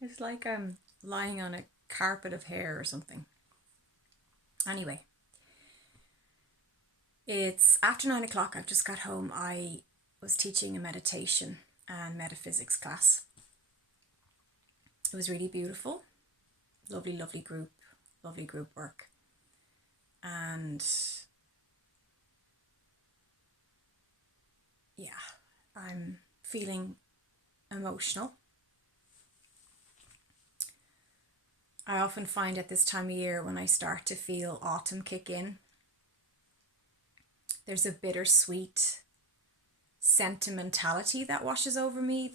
It's like I'm lying on a carpet of hair or something. Anyway, it's after 9 o'clock. I've just got home. I was teaching a meditation and metaphysics class. It was really beautiful. Lovely, lovely group work. And yeah, I'm feeling emotional. I often find at this time of year when I start to feel autumn kick in, there's a bittersweet sentimentality that washes over me.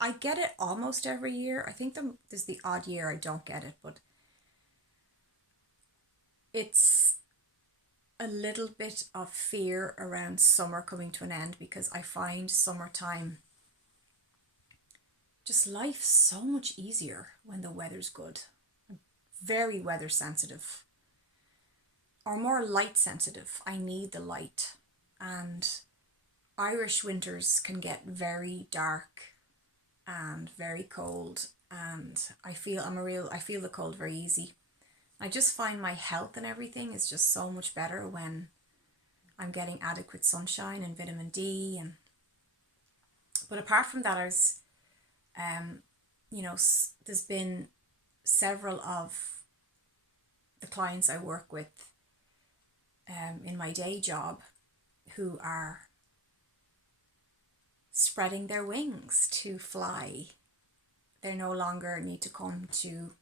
I get it almost every year. I think there's the odd year I don't get it, but it's a little bit of fear around summer coming to an end because I find summertime just life so much easier when the weather's good. I'm very weather sensitive or more light sensitive. I need the light, and Irish winters can get very dark and very cold, and I feel the cold very easy. I just find my health and everything is just so much better when I'm getting adequate sunshine and vitamin D. And but apart from that, um, there's been several of the clients I work with in my day job who are spreading their wings to fly. They no longer need to come to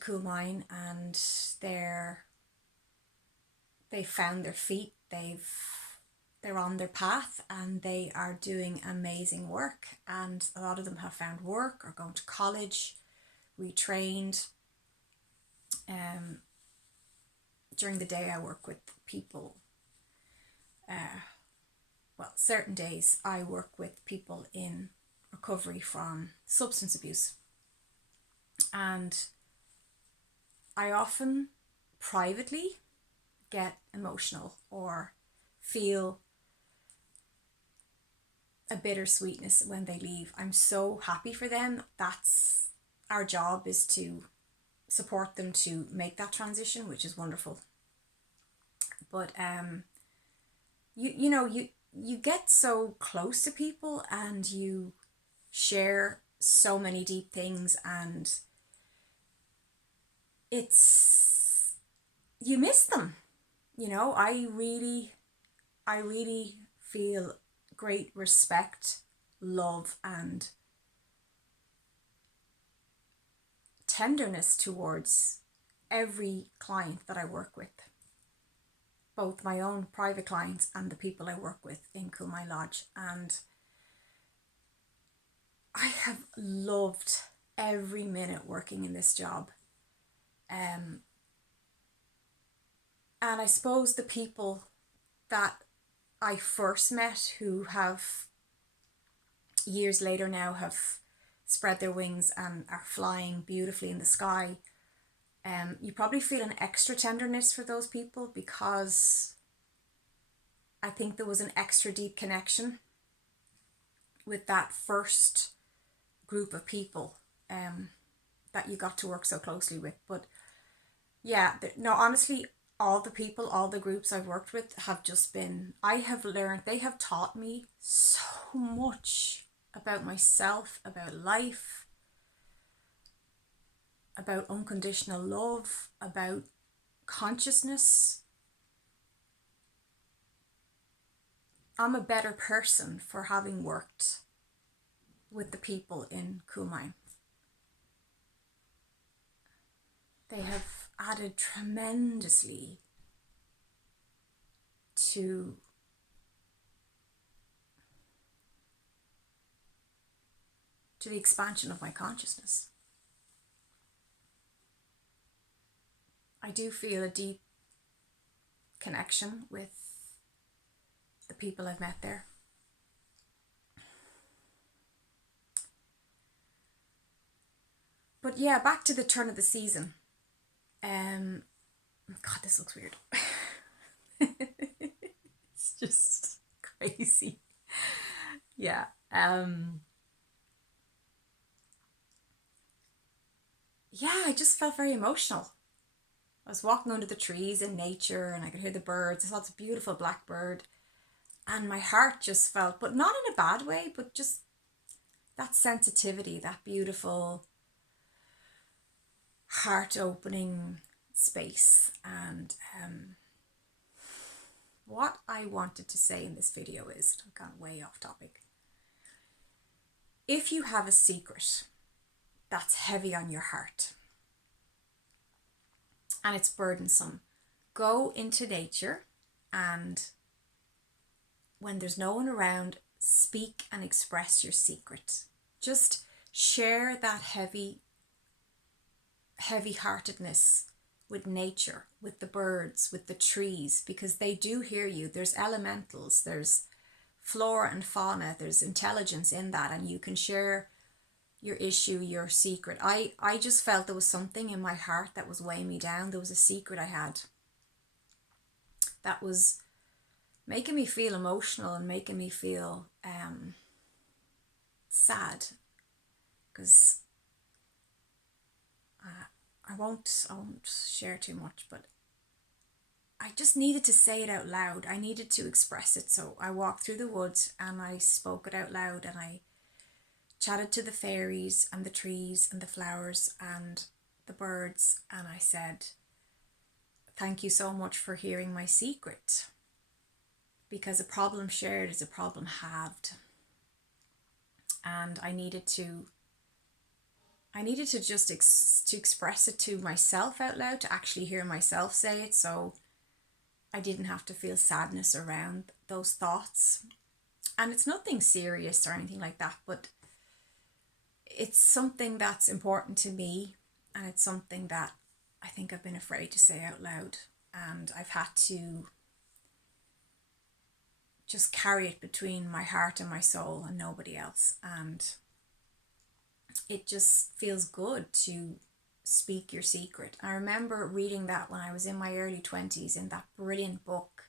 Coolmine, and they found their feet. They're on their path and they are doing amazing work, and a lot of them have found work or going to college, retrained. um, During the day I work with people, certain days I work with people in recovery from substance abuse, and I often privately get emotional or feel a bittersweetness when they leave. I'm so happy for them. That's our job, is to support them to make that transition, which is wonderful. But you get so close to people and you share so many deep things, and it's you miss them. I really feel great respect, love, and tenderness towards every client that I work with, both my own private clients and the people I work with in Coolmine Lodge. And I have loved every minute working in this job. Um, and I suppose the people that I first met, who have years later now have spread their wings and are flying beautifully in the sky, you probably feel an extra tenderness for those people because I think there was an extra deep connection with that first group of people that you got to work so closely with. But yeah, no, honestly, all the people, all the groups I've worked with have just been, I have learned, they have taught me so much about myself, about life, about unconditional love, about consciousness. I'm a better person for having worked with the people in Coolmine. They have added tremendously to the expansion of my consciousness. I do feel a deep connection with the people I've met there. But yeah, back to the turn of the season. God, this looks weird. It's just crazy. Yeah. Yeah, I just felt very emotional. I was walking under the trees in nature and I could hear the birds. I saw this beautiful blackbird and my heart just felt, but not in a bad way, but just that sensitivity, that beautiful heart opening space. And what I wanted to say in this video is, I've gone way off topic. If you have a secret that's heavy on your heart and it's burdensome, go into nature and when there's no one around, speak and express your secret. Just share that heavy-heartedness with nature, with the birds, with the trees, because they do hear you. There's elementals, there's flora and fauna, there's intelligence in that, and you can share your issue, your secret. I just felt there was something in my heart that was weighing me down. There was a secret I had that was making me feel emotional and making me feel sad, because I won't share too much, but I just needed to say it out loud. I needed to express it. So I walked through the woods and I spoke it out loud and I chatted to the fairies and the trees and the flowers and the birds, and I said, thank you so much for hearing my secret, because a problem shared is a problem halved. And I needed to just to express it to myself out loud, to actually hear myself say it, so I didn't have to feel sadness around those thoughts. And it's nothing serious or anything like that, but it's something that's important to me, and it's something that I think I've been afraid to say out loud, and I've had to just carry it between my heart and my soul and nobody else. And it just feels good to speak your secret. I remember reading that when I was in my early 20s in that brilliant book,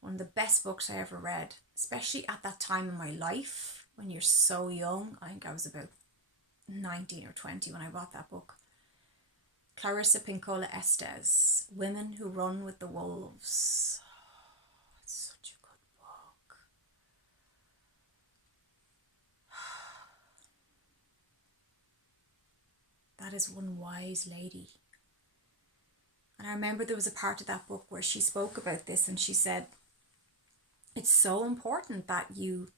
one of the best books I ever read, especially at that time in my life when you're so young. I think I was about 19 or 20 when I bought that book. Clarissa Pinkola Estes, Women Who Run with the Wolves. Oh, it's such a good book. That is one wise lady. And I remember there was a part of that book where she spoke about this, and she said, it's so important that you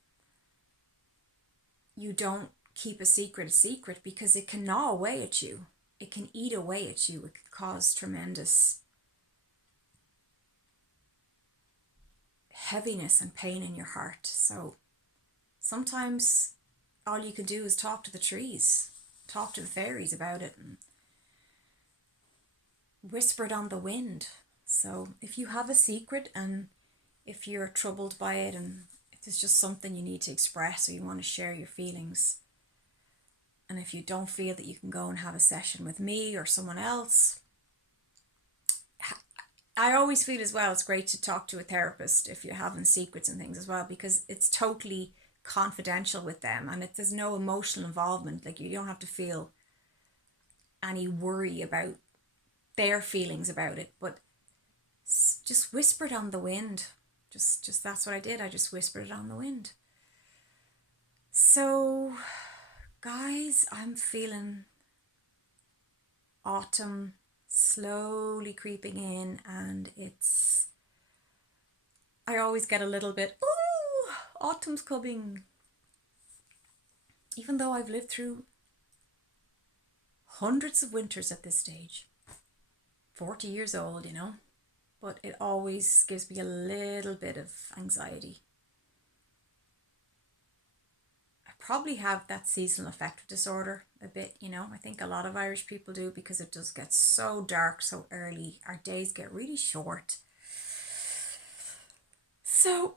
don't keep a secret, because it can gnaw away at you. It can eat away at you. It can cause tremendous heaviness and pain in your heart. So sometimes all you can do is talk to the trees, talk to the fairies about it, and whisper it on the wind. So if you have a secret and if you're troubled by it and if it's just something you need to express or you want to share your feelings, and if you don't feel that you can go and have a session with me or someone else, I always feel as well it's great to talk to a therapist if you're having secrets and things as well, because it's totally confidential with them and there's no emotional involvement. Like, you don't have to feel any worry about their feelings about it, but just whisper it on the wind. Just that's what I did. I just whispered it on the wind. So guys, I'm feeling autumn slowly creeping in, and I always get a little bit, ooh, autumn's coming. Even though I've lived through hundreds of winters at this stage, 40 years old, but it always gives me a little bit of anxiety. I probably have that seasonal affective disorder a bit, I think a lot of Irish people do, because it does get so dark so early. Our days get really short. So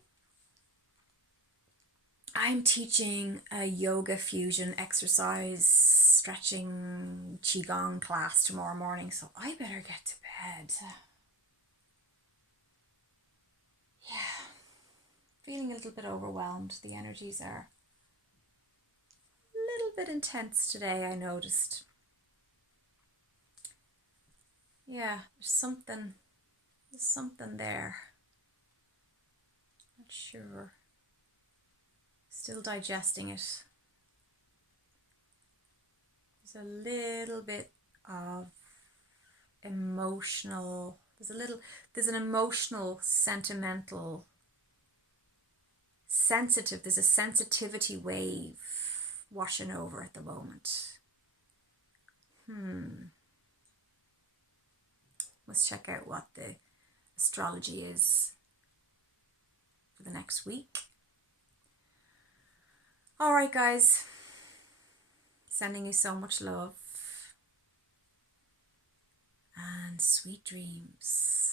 I'm teaching a yoga fusion exercise, stretching, qigong class tomorrow morning, so I better get to bed. Yeah. feeling a little bit overwhelmed. The energies are a little bit intense today, I noticed. Yeah, there's something there. Not sure. Still digesting it. There's a little bit of emotional, there's an emotional, sentimental, sensitive, there's a sensitivity wave washing over at the moment. Let's check out what the astrology is for the next week. All right, guys. Sending you so much love and sweet dreams.